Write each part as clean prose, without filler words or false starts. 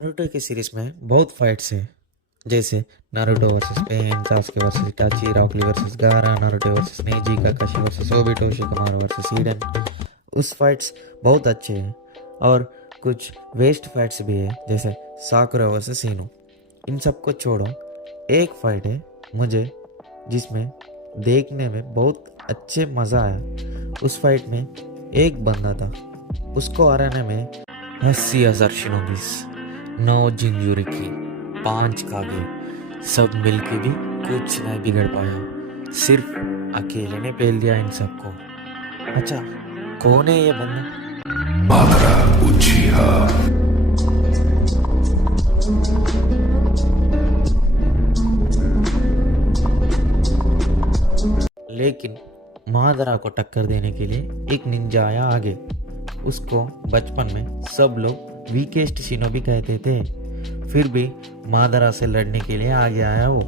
Naruto की series में बहुत फाइट्स है। जैसे Naruto versus Pain, Sasuke versus Itachi, Rock Lee versus Gaara, Naruto versus Neji, Kakashi versus Obito, Shikamaru versus Eden. उस fights बहुत अच्छे हैं और कुछ वेस्ट फाइट्स भी है, जैसे साकुरा वर्सेस इनो। इन सबको छोड़ो, एक फाइट है मुझे जिसमें देखने में बहुत अच्छे मज़ा आया। उस फाइट में एक बंदा था, उसको हराने में 80,000 शिनोबिस, 9 जिंजुरिकी, 5 कागे, सब मिलके भी कुछ नहीं बिगड़ पाया। सिर्फ अकेले ने पेल दिया इन सबको। अच्छा, कौन है ये बंदा? मादरा उचिहा। लेकिन मादरा को टक्कर देने के लिए एक निंजा आया आगे। उसको बचपन में सब लोग वीकेस्ट शिनोबी कहते थे, फिर भी मादरा से लड़ने के लिए आगे आया वो।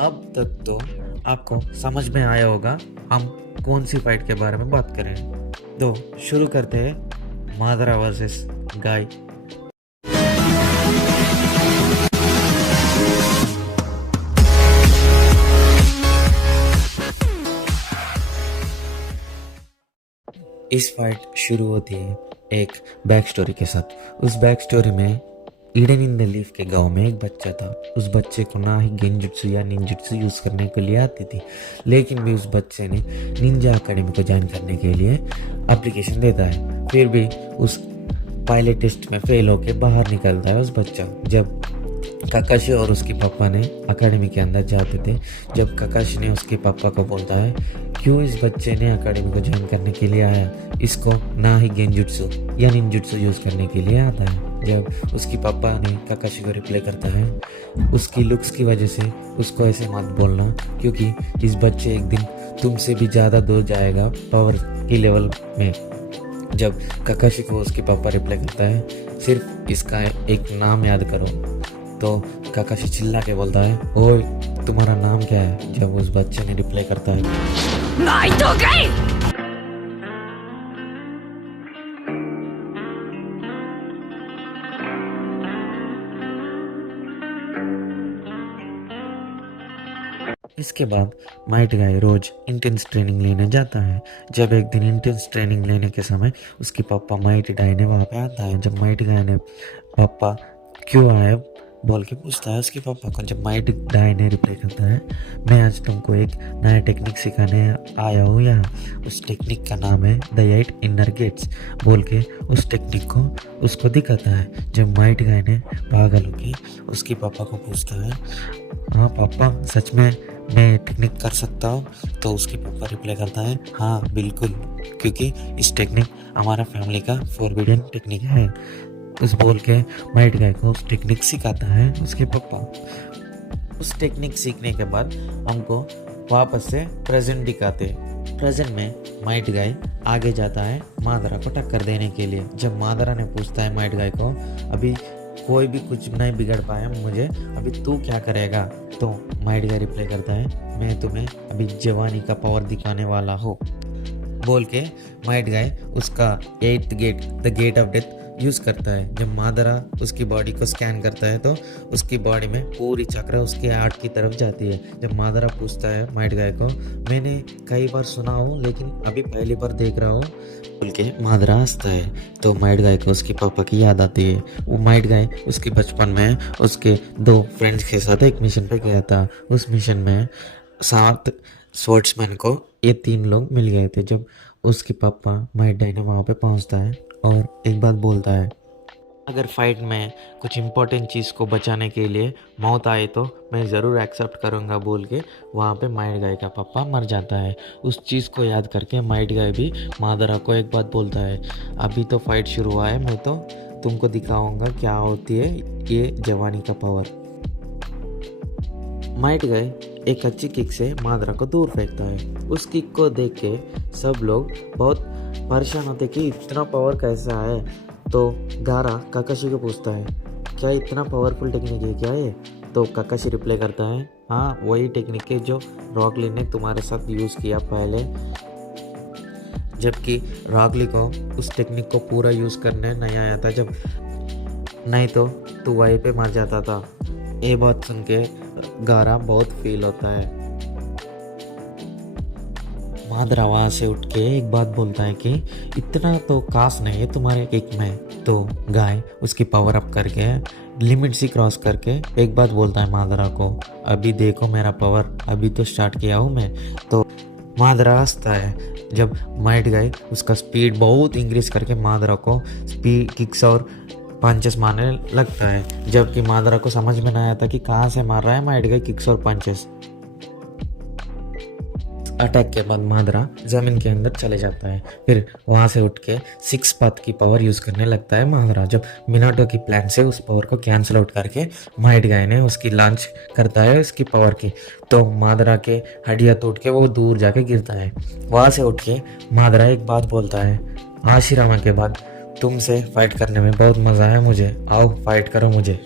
अब तक तो आपको समझ में आया होगा हम कौन सी फाइट के बारे में बात करें। तो शुरू करते हैं मादरा वर्सेस गाय। इस फाइट शुरू होती है एक बैक स्टोरी के साथ। उस बैक स्टोरी में ईडन इन द लीफ के गांव में एक बच्चा था। उस बच्चे को ना ही गेंजुत्सु या निंजुत्सु यूज़ करने के लिए आती थी, लेकिन भी उस बच्चे ने निंजा अकेडमी को ज्वाइन करने के लिए एप्लीकेशन देता है। फिर भी उस पायलट टेस्ट में फेल होकर बाहर निकलता है उस बच्चा। जब काकाशी और उसके पापा ने अकेडमी के अंदर जाते थे, जब काकाशी ने उसके पापा को बोलता है, क्यों इस बच्चे ने अकेडमी को ज्वाइन करने के लिए आया, इसको ना ही गेंजुत्सु या निंजुत्सु यूज़ करने के लिए आता है। जब उसके पापा ने काकाशी को रिप्लाई करता है, उसकी लुक्स की वजह से उसको ऐसे मत बोलना, क्योंकि इस बच्चे एक दिन तुमसे भी ज़्यादा दूर जाएगा पावर की लेवल में। जब काकाशी को उसके पापा रिप्लाई करता है, सिर्फ इसका एक नाम याद करो, तो काकाशी चिल्ला के बोलता है, ओए तुम्हारा नाम क्या है? जब उस बच्चे ने रिप्लाई करता है, नाइटो गई। इसके बाद माइट गाय रोज इंटेंस ट्रेनिंग लेने जाता है। जब एक दिन इंटेंस ट्रेनिंग लेने के समय उसके पापा माइट गाय ने वहाँ पे आता है। जब माइट गाय ने पापा क्यों आए बोल के पूछता है उसके पापा को, जब माइट गाय ने रिप्लाई करता है, मैं आज तुमको एक नया टेक्निक सिखाने आया हूँ यहाँ। उस टेक्निक का नाम है द 8 इनर गेट्स बोल के उस टेक्निक को उसको दिखाता है। जब माइट गाय ने पागल होके उसके पापा को पूछता है, हाँ पापा सच में मैं टेक्निक कर सकता हूँ? तो उसके पापा रिप्लाई करता है, हाँ बिल्कुल, क्योंकि इस टेक्निक हमारा फैमिली का फॉरबिडन टेक्निक है। उस बोल के माइट गाय को उस टेक्निक सिखाता है उसके पापा। उस टेक्निक सीखने के बाद हमको वापस से प्रेजेंट दिखाते। प्रेजेंट में माइट गाय आगे जाता है मादरा को टक्कर देने के लिए। जब मादरा ने पूछता है माइट गाय को, अभी कोई भी कुछ नहीं बिगड़ पाया मुझे, अभी तू क्या करेगा? तो माइट गाय रिप्लाई करता है, मैं तुम्हें अभी जवानी का पावर दिखाने वाला हो बोल के माइट गाय उसका 8th gate, the gate of death use करता है। जब मादरा उसकी बॉडी को स्कैन करता है तो उसकी बॉडी में पूरी चक्र उसके हार्ट की तरफ जाती है। जब मादरा पूछता है माइट गाय को, मैंने कई बार सुना हूँ लेकिन अभी पहली बार देख रहा हूँ बोल के मादरा हंसता है। तो माइट गाय को उसके पापा की याद आती है। वो माइट गाय उसके बचपन में उसके 2 फ्रेंड्स के साथ एक मिशन पे गया था। उस मिशन में 7 स्वर्ड्समैन को ये 3 लोग मिल गए थे। जब उसके पापा माइट गाय ने वहाँ पे पहुँचता है और एक बात बोलता है, अगर फाइट में कुछ इम्पोर्टेंट चीज़ को बचाने के लिए मौत आए तो मैं ज़रूर एक्सेप्ट करूँगा बोल के वहाँ पे माइट गाय का पापा मर जाता है। उस चीज़ को याद करके माइट गाय भी मादरा को एक बात बोलता है, अभी तो फाइट शुरू हुआ है, मैं तो तुमको दिखाऊंगा क्या होती है ये जवानी का पावर। माइट गाय एक अच्छी किक से मादरा को दूर फेंकता है। उस किक को देख के सब लोग बहुत परेशान होते कि इतना पावर कैसा है। तो गारा काकाशी को पूछता है, क्या इतना पावरफुल टेक्निक है क्या ये? तो काकाशी रिप्लाई करता है, हाँ वही टेक्निक है जो रॉक ली ने तुम्हारे साथ यूज़ किया पहले। जबकि रॉक ली को उस टेक्निक को पूरा यूज़ करने नहीं आया था। जब नहीं तो तू वहीं पे मर जाता था। ये बात सुन के गारा बहुत फील होता है। मादरा वहां से उठ के एक बात बोलता है कि इतना तो काश नहीं है तुम्हारे किक में। तो गाय उसकी पावर अप करके लिमिट सी क्रॉस करके एक बात बोलता है मादरा को, अभी देखो मेरा पावर, अभी तो स्टार्ट किया हूँ मैं। तो मादरा हंसता है जब माइट गाय उसका स्पीड बहुत इंक्रीज करके मादरा को स्पीड किक्स और पंचेस मारने लगता है, जबकि मादरा को समझ में नहीं आता कि कहाँ से मार रहा है माइट गाय किक्स और पंचेस। अटैक के बाद मादरा जमीन के अंदर चले जाता है। फिर वहां से उठ के सिक्स पाथ की पावर यूज करने लगता है मादरा। जब मिनाटो की प्लान से उस पावर को कैंसिल आउट करके माइट गाय ने उसकी लॉन्च करता है उसकी पावर की, तो मादरा के हड्डियां टूट के वो दूर जाके गिरता है। वहां से उठ के मादरा एक बात बोलता है, आशिरामा के बाद तुमसे फाइट करने में बहुत मजा आया मुझे, आओ फाइट करो मुझे।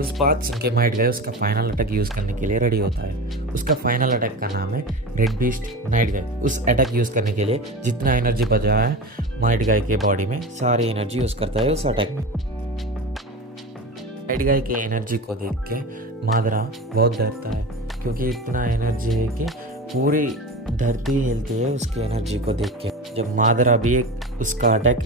उस बात सुन के माइट गाय उसका फाइनल अटैक यूज करने के लिए रेडी होता है। उसका फाइनल अटैक का नाम है रेड बीस्ट नाइट गाय। उस अटैक यूज करने के लिए जितना एनर्जी बचा है माइट गाय के बॉडी में सारी एनर्जी यूज करता है उस अटैक में। माइट गाय के एनर्जी को देख के मादरा बहुत डरता है, क्योंकि इतना एनर्जी है कि पूरी धरती हिलती है उसकी एनर्जी को देख के। जब मादरा भी एक उसका अटैक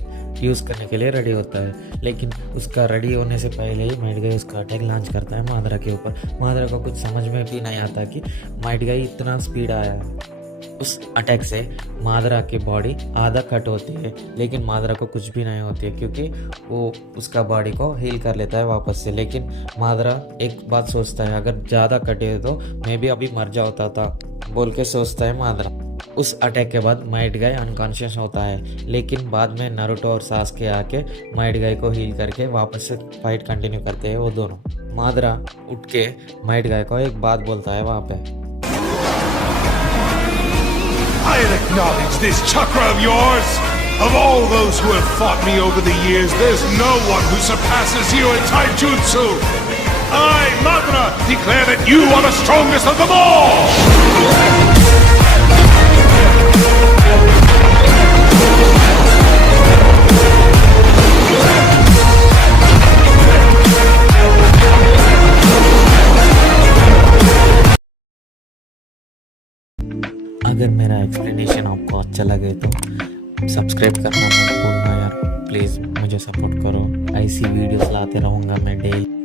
यूज करने के लिए रेडी होता है, लेकिन उसका रेडी होने से पहले ही माइट गाय उसका अटैक लॉन्च करता है मादरा के ऊपर। मादरा को कुछ समझ में भी नहीं आता कि माइट गाय इतना स्पीड आया है। उस अटैक से मादरा की बॉडी आधा कट होती है, लेकिन मादरा को कुछ भी नहीं होती है क्योंकि वो उसका बॉडी को हील कर लेता है वापस से। लेकिन मादरा एक बात सोचता है, अगर ज़्यादा कटे तो मैं भी अभी मर जाता था बोल के सोचता है मादरा। उस अटैक के बाद माइट गाय अनकॉन्शियस होता है, लेकिन बाद में नारुतो और सास्के आके माइट गाय को हील करके वापस से फाइट कंटिन्यू करते हैं वो दोनों। मादरा उठ के माइट गाय को एक बात बोलता है वहां पे, I'll acknowledge this chakra of yours. Of all those who have fought me over the years, there's no one who surpasses you in taijutsu. I, Madara, declare that you are the strongest of them all! अगर मेरा explanation आपको अच्छा लगे तो subscribe करना मत भूलना यार, प्लीज़ मुझे सपोर्ट करो। ऐसी वीडियोस लाते रहूँगा मैं डेली।